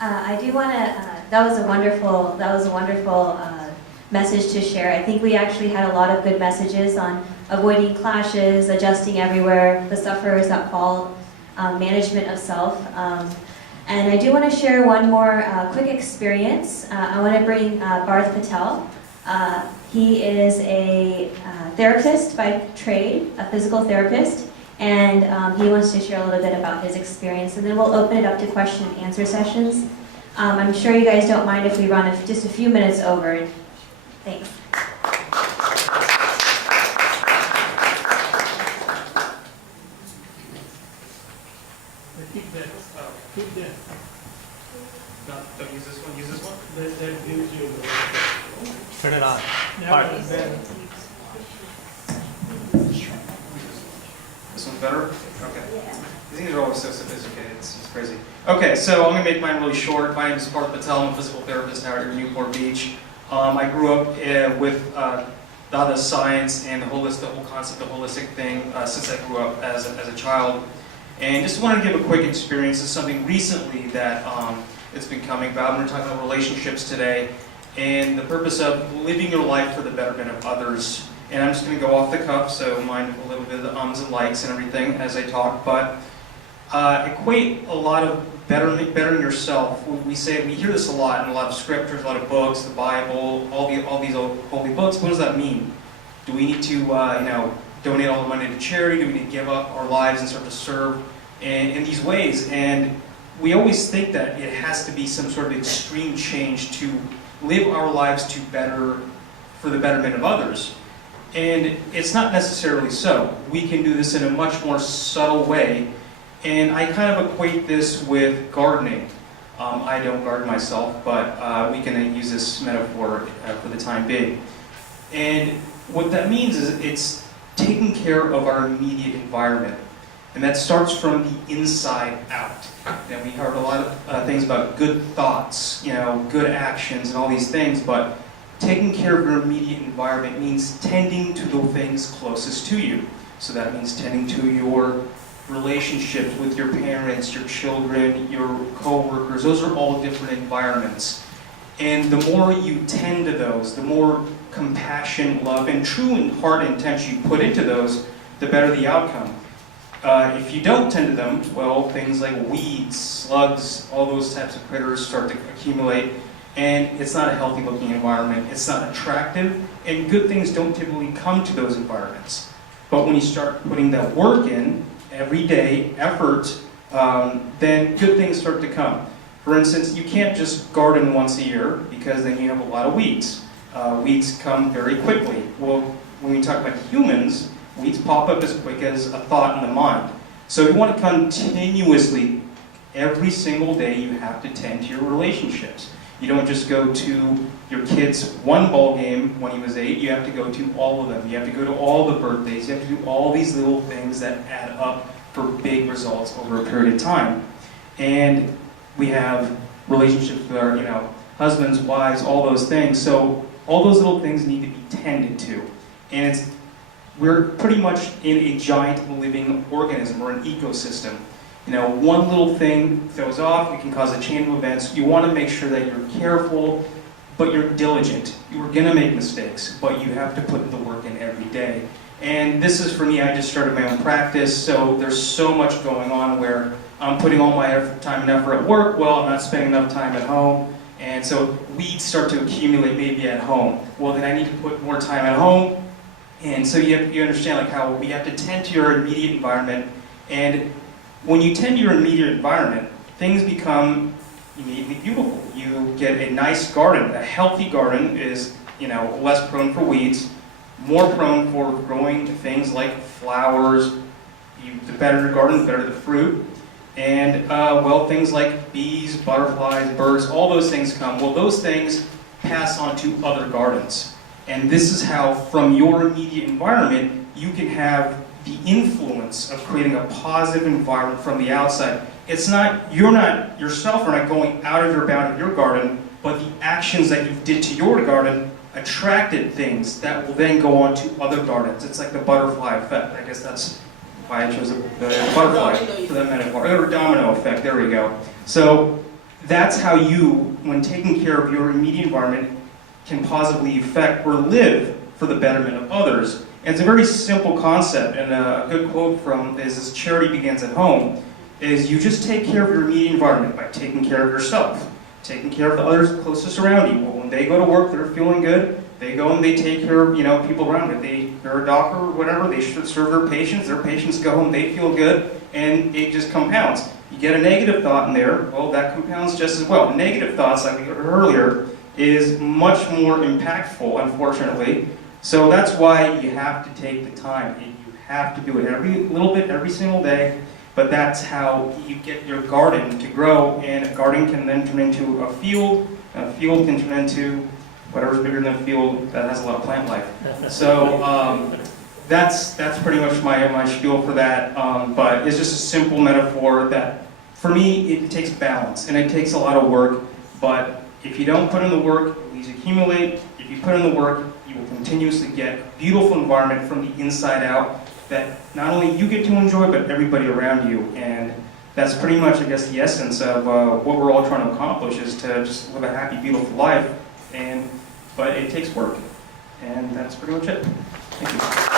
I do want to. That was a wonderful. Message to share. I think we actually had a lot of good messages on avoiding clashes, adjusting everywhere, the sufferers that fall, management of self. And I do want to share one more quick experience. I want to bring Parth Patel. He is a therapist by trade, a physical therapist, and he wants to share a little bit about his experience, and then we'll open it up to question and answer sessions. I'm sure you guys don't mind if we run just a few minutes over. Thanks. Keep that. Keep that. Don't use this one. Use this one. That gives you the... Turn it on. Now it's better. This one's better? Okay. These things are always so sophisticated. It's crazy. Okay, so I'm going to make mine really short. My name is Parth Patel. I'm a physical therapist out here in Newport Beach. I grew up with data science and the whole concept of holistic thing since I grew up as a child. And just wanted to give a quick experience of something recently that it's been coming about. We're talking about relationships today and the purpose of living your life for the betterment of others. And I'm just going to go off the cuff, so mind a little bit of the ums and likes and everything as I talk. But equate a lot of bettering yourself. We hear this a lot in a lot of scriptures, a lot of books, the Bible, all these old holy books. What does that mean? Do we need to donate all the money to charity? Do we need to give up our lives and start to serve in these ways? And we always think that it has to be some sort of extreme change to live our lives for the betterment of others. And it's not necessarily so. We can do this in a much more subtle way. And I kind of equate this with gardening. I don't garden myself, but we can use this metaphor for the time being. And what that means is it's taking care of our immediate environment. And that starts from the inside out. And we heard a lot of things about good thoughts, good actions and all these things, but taking care of your immediate environment means tending to the things closest to you. So that means tending to your relationships with your parents, your children, your co-workers. Those are all different environments. And the more you tend to those, the more compassion, love, and true and heart intention you put into those, the better the outcome. If you don't tend to them, well, things like weeds, slugs, all those types of critters start to accumulate, and it's not a healthy looking environment. It's not attractive, and good things don't typically come to those environments. But when you start putting that work in, everyday effort, then good things start to come. For instance, you can't just garden once a year because then you have a lot of weeds. Weeds come very quickly. Well, when we talk about humans, weeds pop up as quick as a thought in the mind. So you want to continuously, every single day, you have to tend to your relationships. You don't just go to your kid's one ball game when he was 8, you have to go to all of them. You have to go to all the birthdays. You have to do all these little things that add up for big results over a period of time. And we have relationships with our, husbands, wives, all those things. So all those little things need to be tended to. And we're pretty much in a giant living organism or an ecosystem. One little thing throws off, it can cause a chain of events. You want to make sure that you're careful, but you're diligent. You're going to make mistakes, but you have to put the work in every day. And this is for me, I just started my own practice, so there's so much going on where I'm putting all my time and effort at work, well, I'm not spending enough time at home, and so weeds start to accumulate maybe at home. Well, then I need to put more time at home, and so you understand how we have to tend to your immediate environment, and when you tend to your immediate environment, things become immediately beautiful. You get a nice garden. A healthy garden is, less prone for weeds, more prone for growing things like flowers. The better your garden, the better the fruit. And, things like bees, butterflies, birds, all those things come. Well, those things pass on to other gardens. And this is how, from your immediate environment, you can have the influence of creating a positive environment from the outside. You're not yourself are not going out of your bound of your garden, but the actions that you did to your garden attracted things that will then go on to other gardens. It's like the butterfly effect. I guess that's why I chose the butterfly for that metaphor. Or domino effect, there we go. So that's how you, when taking care of your immediate environment, can positively affect or live for the betterment of others. And it's a very simple concept, and a good quote from is charity begins at home, is you just take care of your immediate environment by taking care of yourself, taking care of the others closest around you. Well, when they go to work, they're feeling good. They go and they take care of, people around it. They're a doctor or whatever, they should serve their patients go home, they feel good, and it just compounds. You get a negative thought in there, well, that compounds just as well. Negative thoughts, like we heard earlier, is much more impactful, unfortunately. So that's why you have to take the time. You have to do it every little bit, every single day, but that's how you get your garden to grow, and a garden can then turn into a field can turn into whatever's bigger than a field that has a lot of plant life. So that's pretty much my spiel for that, but it's just a simple metaphor that, for me, it takes balance, and it takes a lot of work, but if you don't put in the work, these accumulate. If you put in the work, you will continuously get a beautiful environment from the inside out that not only you get to enjoy, but everybody around you. And that's pretty much, I guess, the essence of what we're all trying to accomplish, is to just live a happy, beautiful life. But it takes work. And that's pretty much it. Thank you.